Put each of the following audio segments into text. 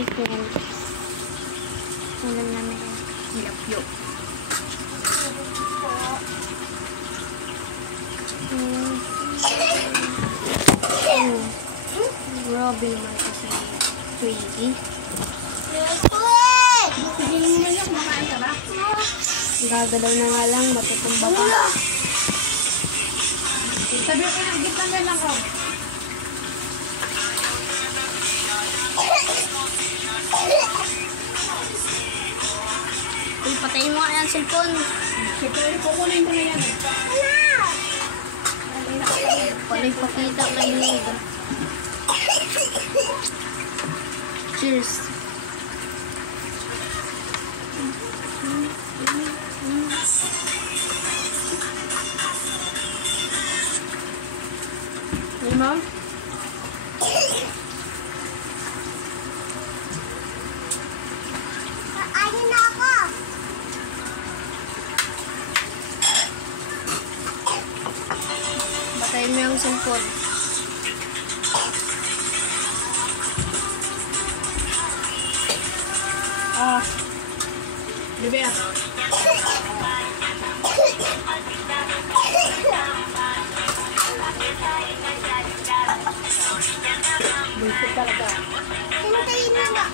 chicken. Ulam namin. Yup. Grabe naman kasi crazy. Gagalaw na nga lang, matutumba pa. Sabi ko ng gitna na lang ako. Uy, patayin mo nga yan, cellphone. Siyempre, kukunin ko na yan. Palay pakita kay Ned. Cheers. Ma'am? Ayun na ako. Patayin mo yung cellphone. Bebe. Bullshit talaga. Hintayin mo ba?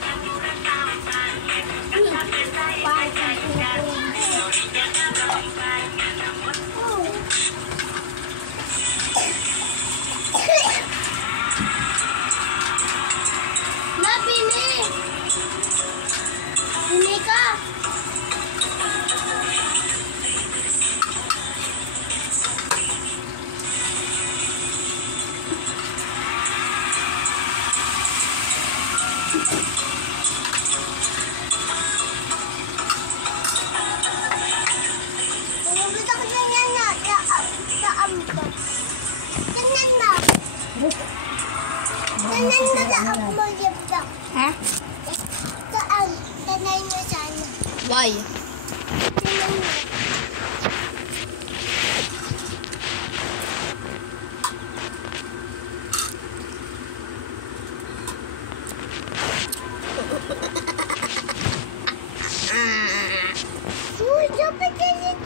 Napili! Pili ka! Pumabot ako na yan na. Saan ba? Tingnan na. Tingnan na saan mo yabda. Ha? Saan? Tingnan mo sana. Why? Tingnan mo. Uy, dapat yan.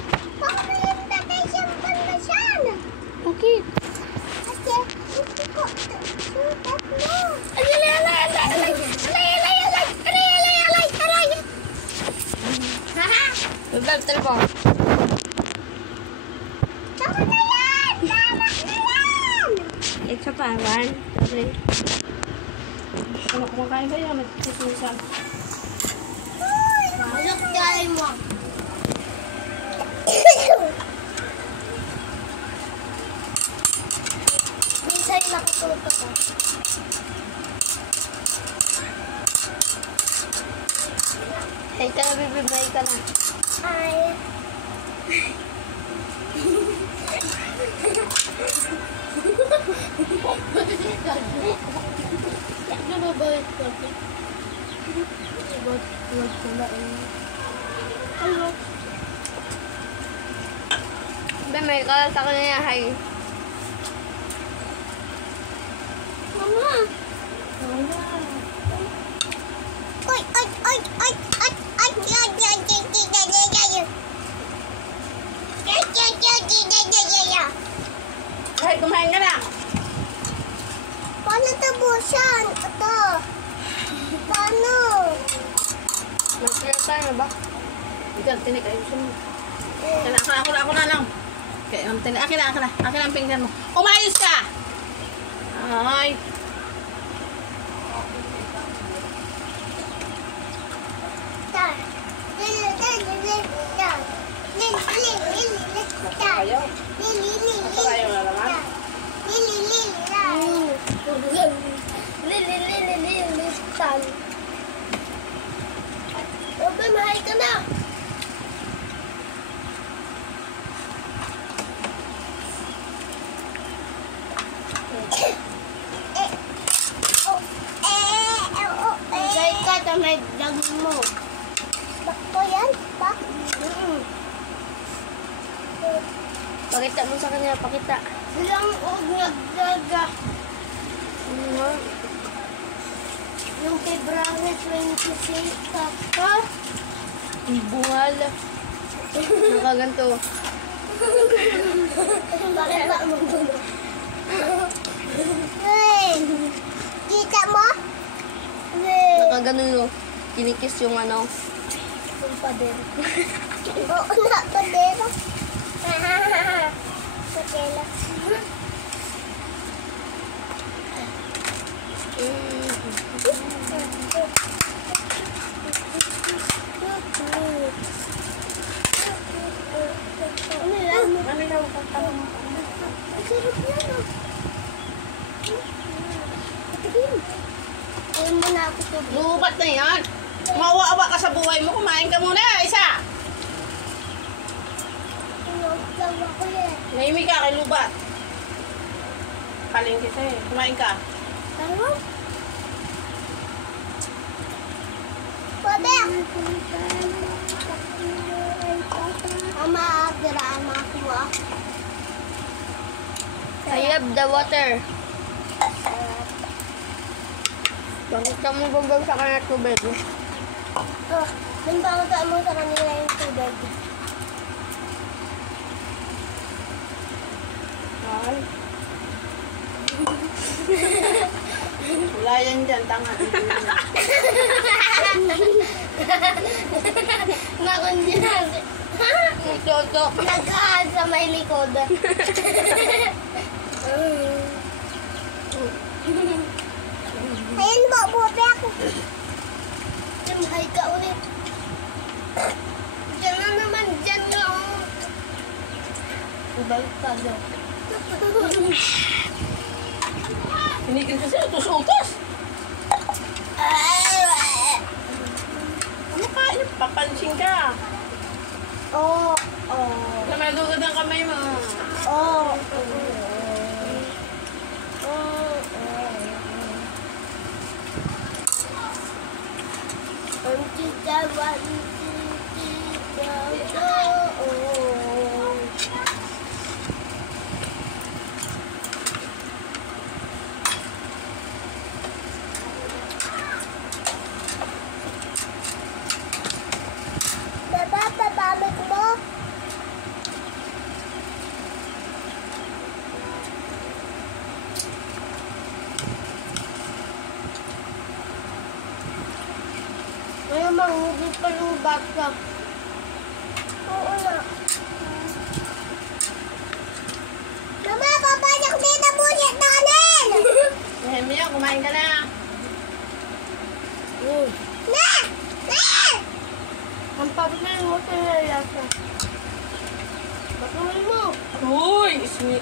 Baka may yung tatay siyang panmasyan. Bakit? Kasi, hindi ko sutat mo. Bebe, telepon. Tama na yan! Tama na yan! Isa pa, one, three. Ano, kumakain ba yan? Nagtitisan. Uy! Malok tayo mo. Minsan nakatulog ako. Hey ka na, bebe, bye ka na. Ay. Nababait ka. Ba't pala Ano? Bebe, may kalat ako na yan, hi. Mama. Oy, oy, oy, oy, oy, oy, oy, oy, Ay, kumain ka na. paano tapusan? Ito. Paano? Mag-clear tayo na ba? Ikaw, tinik. Ayusin mo. Ako na lang. Okay, tinik. Akin na ang pinggan mo. Umayos ka! Ay. Tar. Ayaw. Ayaw na naman. Okay, mahal ka na. Gay ka na may vlog mo. Bakto yan? Bak? Pakita mo sa kanya, pakita. Bilang og nagdaga. Ano nga? Yung kay February 26. Ha? Bungal. Nakaganto. Bakit ba mo gulo? Hey! Kita mo? Hey! Nakaganon no. Kinikis yung ano. Yung pader. Oo na, padero. Padero. Ano yan? Ano daw kang Ang sarap yan ah. Patigin. Ayaw mo na ako tubig. lubat na yan. Mawa-awa ka sa buhay mo. Kumain ka muna. Isa. Tinawag ako yan. Nahimik ka kay lubat. Kaling kita eh. Kumain ka. Ano? Pwede. Ama, diraan mo ako ah. I love the water. Bakit ka mo babag sa kanat tubig? Oh, nagpapata mo sa kanila yung tubig. Ay. Wala yan dyan. Tanga. Nakundyan. Toto. Nagkaan sa may likod. Ayan mo, buti ako. Hay ka ulit. Diyan na naman, diyan nga. Ibalik ka daw. Hinigil kasi. Utos-utos. Ano ka? Papansin ka. Oh, Na madugad ang kamay mo. oh. Ang titawan, Baba, babamit mo. Ngayon, manghugit pa yung baka. Oo na. Mama, papasok dito bunyet na kanin! Nehemia, kumain ka na. Na! Na! Ang pabili mo sa yasa. Bakawin mo. Uy! Ismi.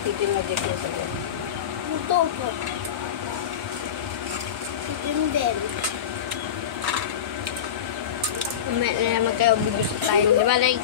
Titinagay ko sa ganyan. Ito po. Titinbel. May na naman kayo bibis tayo. Di ba like?